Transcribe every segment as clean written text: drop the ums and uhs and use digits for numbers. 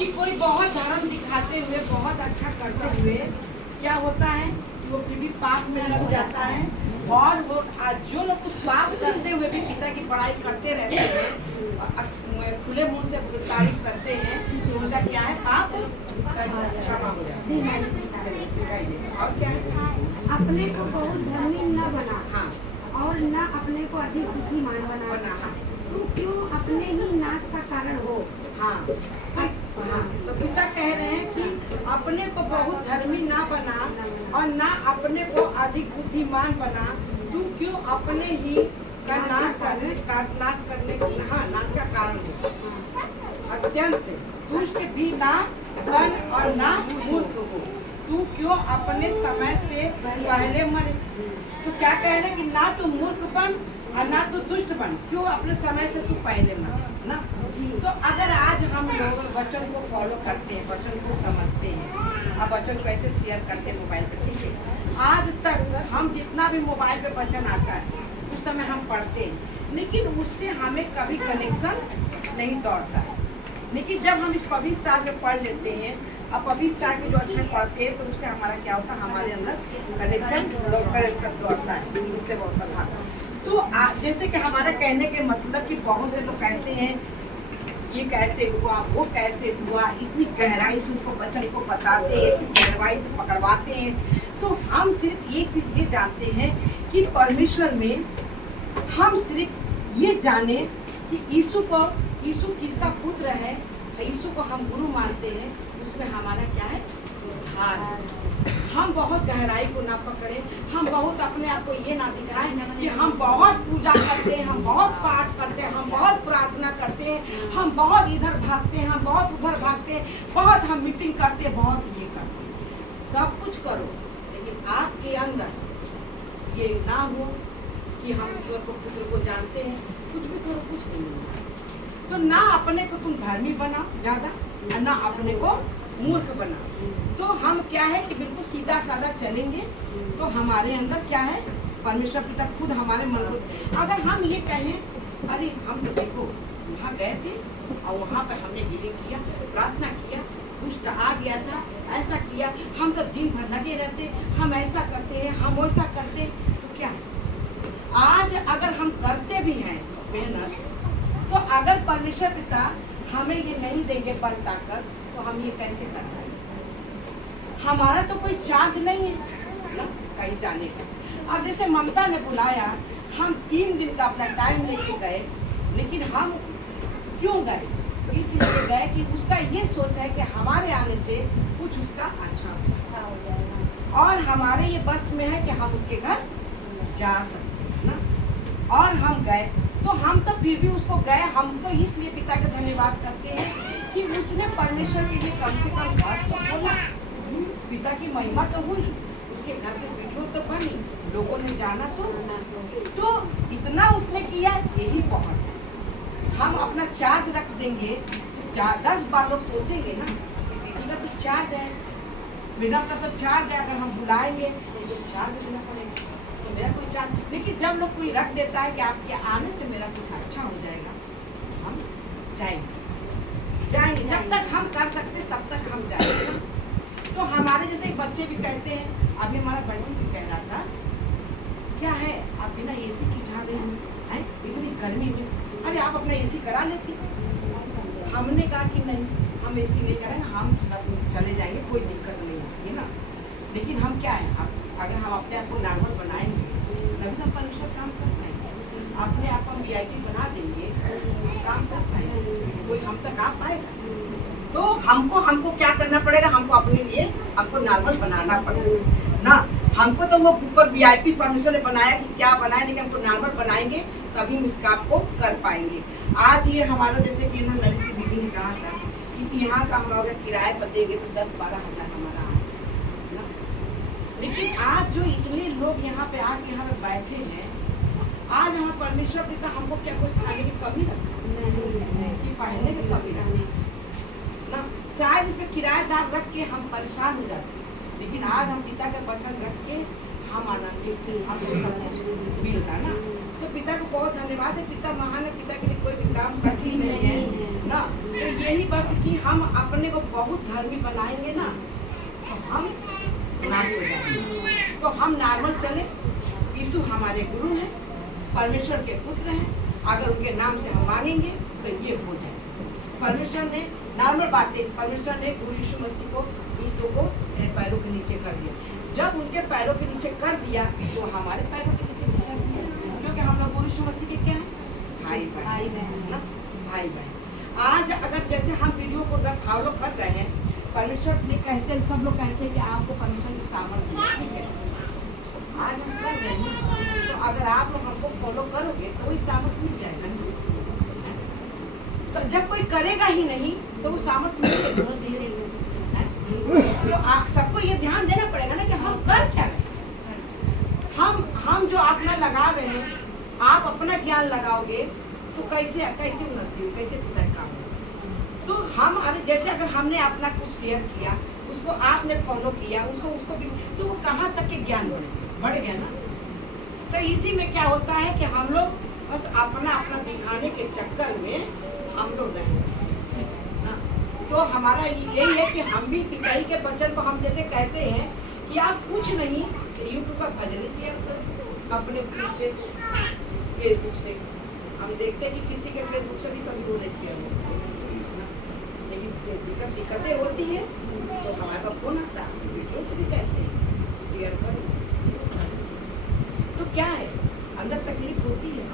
कि कोई बहुत धर्म दिखाते हुए बहुत अच्छा करते हुए क्या होता है कि वो फिर भी पाप में लग जाता है। और वो जो लोग कुछ पाप करते हुए भी पिता की बड़ाई करते रहते हैं, खुले मुंह से तारीफ करते हैं, तो उनका क्या है, पाप क्षमा हो जाता है। और क्या है, अपने को बहुत धर्मी न बना। हाँ, और न अपने को अधिक बुद्धिमान बना। तू क्यों अपने ही नाश का कारण हो। हाँ, हाँ, तो पिता कह रहे हैं कि अपने को बहुत धर्मी ना बना और ना अपने को अधिक बुद्धिमान बना। तू क्यों अपने ही का नाश करने हाँ, नाश का कारण हो। अत्यंत दुष्ट भी ना बन और ना मूर्ख हो। तू क्यों अपने समय से पहले मरे। तो क्या कह रहे हैं कि ना तू मूर्ख बन और ना तू दुष्ट बन, क्यों अपने समय से तू पहले मर ना। तो अगर आज हम लोग वचन को फॉलो करते हैं, वचन को समझते हैं, अब वचन को ऐसे शेयर करते हैं मोबाइल पे, ठीक है, आज तक हम जितना भी मोबाइल पे वचन आता है उस समय हम पढ़ते हैं, लेकिन उससे हमें कभी कनेक्शन नहीं दौड़ता है। लेकिन जब हम इस पवित्र शास्त्र में पढ़ लेते हैं, अब पवित्र शास्त्र में जो अक्षर पढ़ते हैं, तो उससे हमारा क्या होता है, हमारे अंदर कनेक्शन दौड़ता है, इससे बहुत प्रभाव। तो जैसे कि हमारा कहने के मतलब कि बहुत से लोग कहते हैं ये कैसे हुआ, वो कैसे हुआ, इतनी गहराई से उसको वचन को बताते हैं, इतनी गहराई से पकड़वाते हैं। तो हम सिर्फ एक चीज ये जानते हैं कि परमेश्वर में हम सिर्फ ये जाने कि यीशु किसका पुत्र है, यीशु को हम गुरु मानते हैं, उसमें हमारा क्या है, उद्धार है। हम बहुत गहराई को ना पकड़े, हम बहुत अपने आप को ये ना दिखाएं कि हम बहुत पूजा करते हैं, हम बहुत पाठ करते हैं, हम बहुत प्रार्थना करते हैं, हम बहुत इधर भागते हैं, हम बहुत उधर भागते हैं, बहुत हम मीटिंग करते हैं, बहुत ये करते हैं। सब कुछ करो, लेकिन आपके अंदर ये ना हो कि हम ईश्वर को, पुत्र को जानते हैं, कुछ भी करो कुछ नहीं मिलेगा। तो ना अपने को तुम धर्मी बना ज्यादा और ना अपने को मूर्ख बना। तो हम क्या है कि बिल्कुल सीधा साधा चलेंगे, तो हमारे अंदर क्या है, परमेश्वर पिता खुद हमारे मन को, अगर हम ये कहें अरे हम तो देखो वहाँ गए थे और वहाँ पे हमने हीलिंग किया, प्रार्थना किया, दुष्ट आ गया था, ऐसा किया, हम तो दिन भर लगे रहते, हम ऐसा करते हैं, हम वैसा करते हैं, तो क्या है, आज अगर हम करते भी हैं मेहनत, तो अगर परमेश्वर पिता हमें ये नहीं देंगे बल ताकत, तो हम ये कैसे कर पाएंगे। हमारा तो कोई चार्ज नहीं है ना कहीं जाने का। अब जैसे ममता ने बुलाया, हम 3 दिन का अपना टाइम लेके गए, लेकिन हम क्यों गए, इसलिए गए कि उसका ये सोच है कि हमारे आने से कुछ उसका अच्छा हो जाएगा, और हमारे ये बस में है कि हम उसके घर जा सकते हैं ना। और हम गए, तो हम तो फिर भी उसको गए, हम तो इसलिए पिता का धन्यवाद करते हैं कि उसने परमेश्वर के लिए कम से कम घर तो खोला, पिता की महिमा तो हुई, उसके घर से वीडियो तो बनी, लोगों ने जाना, तो इतना उसने किया, यही बहुत है। हम अपना चार्ज रख देंगे तो 10 बार लोग सोचेंगे ना कि दीदी का तो चार्ज है, मैडम का तो चार्ज है, अगर हम बुलाएंगे तो चार्ज देना पड़ेगा, तो मेरा कोई चार्ज। लेकिन जब लोग कोई रख देता है कि आपके आने से मेरा कुछ अच्छा हो जाएगा, हम जाएंगे, जब तक हम कर सकते तब तक हम जाएंगे। तो हमारे जैसे बच्चे भी कहते हैं, अभी हमारा बहन भी कह रहा था, क्या है आप बिना एसी की जा रही हैं इतनी गर्मी में, अरे आप अपना एसी करा लेती। हमने कहा कि नहीं, हम एसी नहीं करेंगे, हम सब चले जाएंगे, कोई दिक्कत नहीं होगी ना। लेकिन हम क्या है, अगर हम अपने आप को नॉर्मल बनाएंगे तभी तो परमेश्वर काम कर पाएंगे। अपने आप को हम VIP बना देंगे, काम कर पाएंगे, कोई हम तक आ पाएगा। तो हमको क्या करना पड़ेगा, हमको अपने लिए हमको नॉर्मल बनाना पड़ेगा ना। हमको तो वो ऊपर VIP परमेश्वर ने बनाया कि क्या बनाया, लेकिन हमको नॉर्मल बनाएंगे तभी हम इस काम को कर पाएंगे। आज ये हमारा जैसे कि ललित की दीदी ने कहा था कि यहाँ का हम अगर किराए पर देंगे तो 10-12 हज़ार हमारा आएगा, लेकिन आज जो इतने लोग यहाँ पे आके यहाँ पे बैठे हैं, आज हमारा परमेश्वर पिता हमको क्या कोई खाने की कमी रखा कि पहले में कमी रखी ना। शायद इसमें किराएदार रख के हम परेशान हो जाते, लेकिन आज हम पिता का वचन रख के हम आनंदित, हमको सब कुछ मिल रहा ना। तो पिता को बहुत धन्यवाद है। पिता महान है, पिता के लिए कोई भी काम कठिन नहीं है ना। तो यही बस कि हम अपने को बहुत धर्मी बनाएंगे ना तो हम नाश हो जाएंगे। तो हम नॉर्मल चले। यीशु हमारे गुरु हैं, परमेश्वर के पुत्र हैं। अगर उनके नाम से हम मांगेंगे तो ये हो जाए। परमेश्वर ने नॉर्मल बातें, परमेश्वर ने गुरु यीशु मसीह को, दुष्टों को पैरों के नीचे कर दिया। जब उनके पैरों के नीचे कर दिया तो हमारे पैरों के नीचे भी कर दिया, क्योंकि हम लोग गुरु यीशु मसीह के क्या हैं? भाई बहन ना, भाई बहन। आज अगर जैसे हम वीडियो को फॉलो कर रहे हैं, परमेश्वर ने कहते हैं, सब लोग कहते हैं कि आपको परमेश्वर की सामर्थ्य है, ठीक है। आज हम कर रहे हैं तो अगर आप लोग हमको फॉलो करोगे तो वही सामर्थ्य मिल जाएगा। तो जब कोई करेगा ही नहीं तो वो सामर्थ्य मिलेगा। तो सबको ये ध्यान देना पड़ेगा ना कि हम कर क्या रहे हैं। हम जो अपना लगा रहे हैं, आप अपना ज्ञान लगाओगे तो कैसे उन्नति हो, कैसे पिता काम हो। तो हम जैसे अगर हमने अपना कुछ शेयर किया, उसको आपने फॉलो किया, उसको भी, तो वो कहाँ तक के ज्ञान बढ़ गया ना। तो इसी में क्या होता है कि हम लोग बस अपना दिखाने के चक्कर में हम लोग रहेंगे ना। तो हमारा यही है कि हम भी पिताई के वचन को हम जैसे कहते हैं कि आप कुछ नहीं, यूट्यूब का भजन शेयर करो अपने से, फेसबुक से। हम देखते हैं कि किसी के फेसबुक से भी कभी वो नहीं शेयर होता, लेकिन दिक्कतें होती है तो हमारे पास फोन आता है, वीडियो से भी कहते हैं शेयर करो। तो क्या है, अंदर तकलीफ होती है,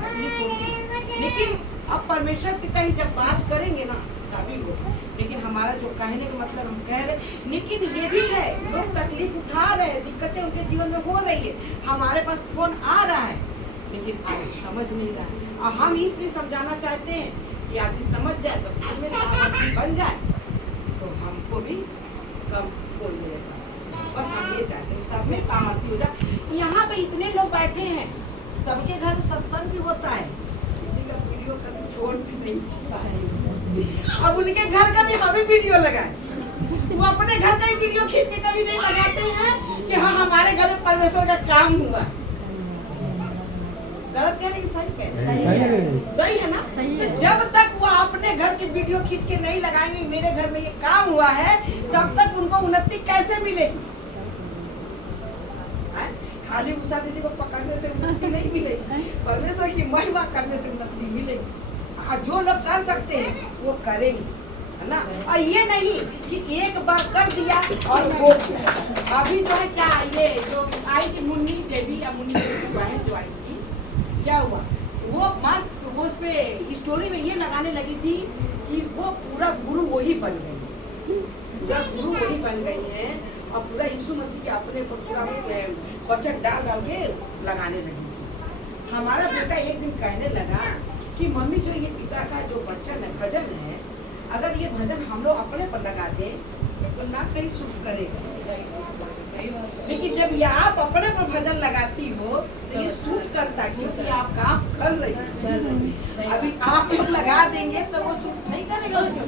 तकलीफ होती है, लेकिन अब परमेश्वर पिता ही जब बात करेंगे ना तभी हो। लेकिन हमारा जो कहने का मतलब हम कह रहे, लेकिन ये भी है, लोग तकलीफ उठा रहे हैं, दिक्कतें उनके जीवन में हो रही है, हमारे पास फोन आ रहा है, लेकिन आप समझ नहीं रहा है। और हम इसलिए समझाना चाहते हैं कि आदमी समझ जाए तो घर में सामर्थ्य बन जाए, तो हमको भी कम बोल मिलेगा। बस हम ये चाहते हैं सब में सामर्थ्य हो जाए। यहाँ पे इतने लोग बैठे हैं, सबके घर में सत्संग भी होता है, किसी का वीडियो का भी फोन भी नहीं होता है। अब उनके घर का भी हमें वीडियो लगाए, वो अपने घर का ही वीडियो खींच के कभी नहीं लगाते हैं कि हाँ हमारे घर में परमेश्वर का काम हुआ। गलत कह रहे हैं, सही कह रहे हैं? सही है ना। तो जब तक वो अपने घर की वीडियो खींच के नहीं लगाएंगे मेरे घर में ये काम हुआ है, तब तक उनको उन्नति कैसे मिलेगी? खाली उषा दीदी को पकड़ने से उन्नति नहीं मिलेगी, परमेश्वर की महिमा करने से उन्नति मिलेगी। जो लोग कर सकते हैं वो करेंगे, है ना। और ये नहीं कि एक बार कर दिया और हो गया। अभी जो है क्या, ये जो आई थी मुन्नी देवी या मुन्नी देवी बहन जो आई थी, क्या हुआ, वो उस पे स्टोरी में ये लगाने लगी थी कि वो पूरा गुरु वही बन गई, पूरा गुरु वही बन गई है, और पूरा यीशु मसीह के अपने पर पूरा वचन डाल के लगाने लगी थी। हमारा बेटा एक दिन कहने लगा कि मम्मी जो ये पिता का जो वचन है, भजन है, अगर ये भजन हम लोग अपने पर लगा दें तो ना कहीं सुख करेगा, लेकिन जब ये आप अपने पर भजन लगाती हो तो ये सूट करता, क्योंकि आप काम कर रही हो। अभी आप लोग लगा देंगे तो वो सूट नहीं करेगा उसके।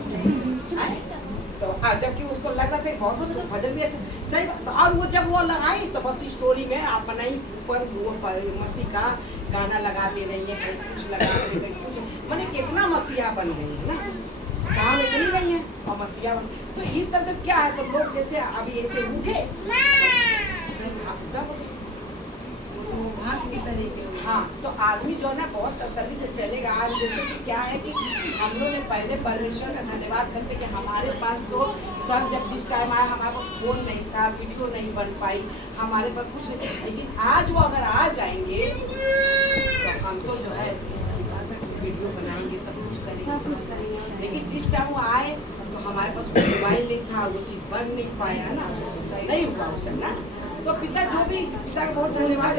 तो जबकि उसको लग रहा था बहुत भजन भी अच्छा, सही बात। और वो जब वो लगाई तो बस स्टोरी में आप बनाई ऊपर वो मसीह का गाना लगा दे रही है, कहीं कुछ लगा दे रही, कहीं कुछ, मैंने कितना मसीहा बन गई है ना, काम इतनी नहीं है और मसीहा बन। तो इस तरह से क्या है, तो लोग जैसे अभी ऐसे उठे घास की तरीके, हाँ, तो आदमी जो है ना बहुत तसल्ली से चलेगा। आज जैसे कि क्या है कि हम लोग ने पहले परमेश्वर का धन्यवाद करते कि हमारे पास तो सब, जब जिस टाइम आया हमारे पास फोन नहीं था, वीडियो नहीं बन पाई, हमारे पास कुछ नहीं, लेकिन आज वो अगर आ जाएंगे तो हम तो जो है वीडियो बनाएंगे, सब कुछ करेंगे। लेकिन जिस टाइम वो आए तो हमारे पास मोबाइल नहीं था, वो चीज़ बन नहीं पाया ना, नहीं हुआ उस समय ना। तो पिता जो भी, पिता का बहुत धन्यवाद।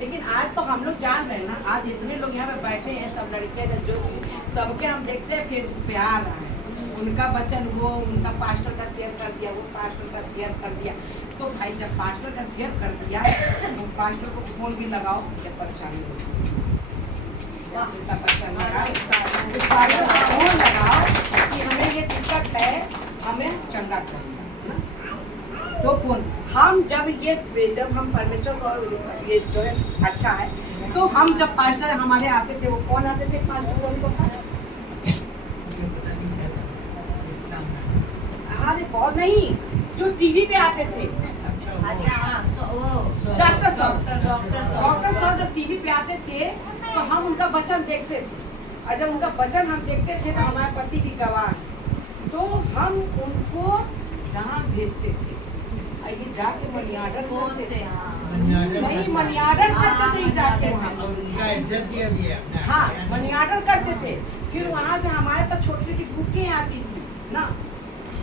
लेकिन आज तो हम लोग जान रहे हैं ना, आज इतने लोग यहाँ पे बैठे हैं, सब लड़के जो सबके हम देखते हैं फेसबुक पे आ रहा है उनका वचन, वो उनका पास्टर का शेयर कर दिया, वो पास्टर का शेयर कर दिया। तो भाई जब पास्टर का शेयर कर दिया तो पास्टर को फोन भी लगाओ, जब परेशानी होती लगाओ कि हमें ये दिक्कत है, हमें चंगा करना। तो फोन हम जब हम परमेश्वर को ये जो है अच्छा है, तो हम जब पास्टर हमारे आते थे, वो कौन आते थे पास्टर कौन को? अरे बहुत नहीं, जो टीवी पे आते थे डॉक्टर साहब जब टीवी पे आते थे तो हम उनका वचन देखते थे, और जब उनका वचन हम देखते थे तो हमारे पति भी गवाह हैं, तो हम उनको यहाँ भेजते थे, ये जाके मनी ऑर्डर करते थे, नहीं मनी ऑर्डर करते थे जाके वहाँ, उनका एड्रेस दिया दिया हाँ मनी ऑर्डर करते थे, फिर वहाँ से हमारे पास छोटी छोटी बुकें आती थी ना,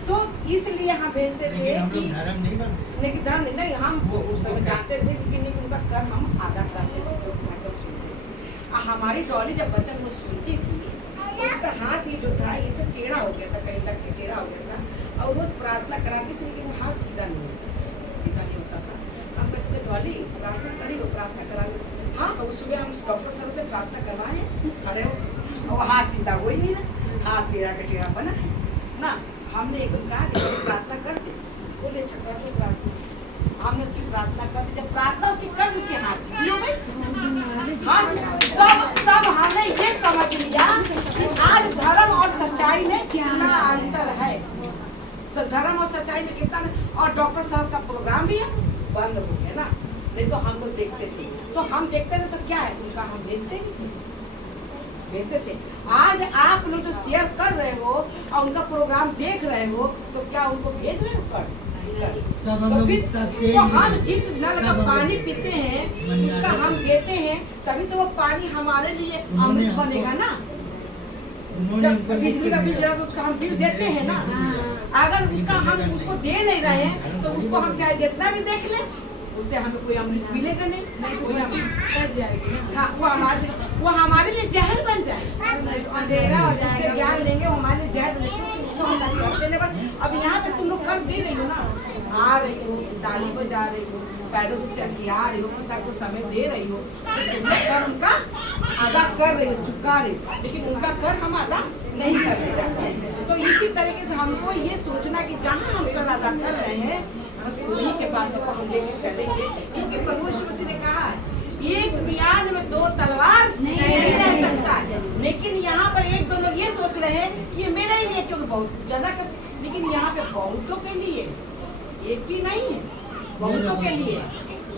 तो इसलिए यहाँ भेजते थे कि धर्म नहीं बनते, लेकिन धर्म नहीं, हम वो उस समय जानते थे, लेकिन उनका कर हम आधा करते थे तो वचन सुनते थे। हमारी डॉली जब वचन वो सुनती थी, उसका हाथ ही जो था ये सब टेढ़ा हो गया था, कहीं तक के टेढ़ा हो गया था, और वो प्रार्थना कराती थी लेकिन वो हाथ सीधा नहीं होता था। हम कहते थे डॉली प्रार्थना करी, वो प्रार्थना करा लो, हाँ तो सुबह हम डॉक्टर साहब से प्रार्थना करवाए, खड़े हो और हाथ सीधा हो ही नहीं ना, हाथ टेढ़ा का टेढ़ा बना है ना। हमने एक दिन कहा कि प्रार्थना कर दे, बोले अच्छा कर दो प्रार्थना, हमने उसकी प्रार्थना कर दी, जब प्रार्थना उसकी कर दी, उसके हाथ सीधी हो गई, तब हमने ये समझ लिया कि आज धर्म और सच्चाई में कितना अंतर है, धर्म और सच्चाई में कितना, और डॉक्टर साहब का प्रोग्राम भी है बंद हो गया ना, नहीं तो हम लोग देखते थे, तो हम देखते थे तो क्या है उनका हम भेजते थे। आज आप लोग जो शेयर कर रहे हो और उनका प्रोग्राम देख रहे हो, तो क्या उनको भेज रहे हो कर? तो फिर तो हम जिस नल का पानी पीते हैं उसका हम देते हैं, तभी तो वो पानी हमारे लिए अमृत बनेगा ना। जब बिजली का बिल जला तो उसका हम बिल देते हैं ना, अगर उसका हम उसको दे नहीं रहे हैं तो उसको हम चाहे जितना भी देख लें, उससे हमें कोई अमृत मिलेगा नहीं, कोई हमें कट जाएगी। हाँ वो हमारे लिए जहर बन जाएगा, अंधेरा हो जाएगा, ज्ञान लेंगे वो हमारे लिए जहर लेंगे, उसको हम कर देने पर। अब यहाँ पे तुम लोग कर दे रही हो ना, आ रही हो, डाली पर जा रही हो, पैरों से चल के आ रही हो, पिता को समय दे रही हो, कर उनका अदा कर रही हो, चुका रही हो, लेकिन उनका कर हम अदा नहीं कर रहे। तो इसी तरीके से हमको ये सोचना कि जहाँ हम कर अदा कर रहे हैं बस उन्हीं के बातों को हम लेके चलेंगे, क्योंकि परमेश्वर मसीह ने कहा है एक म्यान में दो तलवार नहीं रह सकता है। लेकिन यहाँ पर एक दो लोग ये सोच रहे हैं कि ये मेरा ही लिए, क्योंकि बहुत ज्यादा करते, लेकिन यहाँ पे बहुतों के लिए, एक ही नहीं है, बहुतों के लिए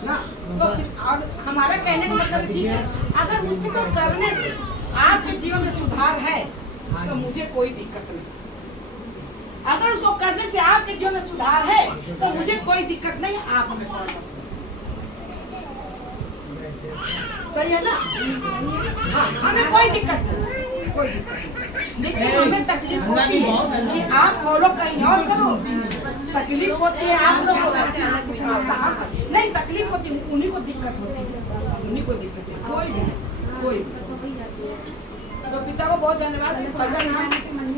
ना। तो और हमारा कहने का मतलब ठीक है, अगर उसको करने से आपके जीवन में सुधार है तो मुझे कोई दिक्कत नहीं, अगर उसको करने से आपके जीवन में सुधार है तो मुझे कोई दिक्कत नहीं, आप हमें करना सही है ना। हाँ हमें कोई दिक्कत नहीं, कोई दिक्कत नहीं, लेकिन हमें तकलीफ होती है कि आप फॉलो कहीं और करो, तकलीफ होती है आप लोग को, नहीं तकलीफ होती है उन्हीं को दिक्कत होती है, उन्हीं को दिक्कत है, कोई भी। तो पिता को बहुत धन्यवाद। भजन हम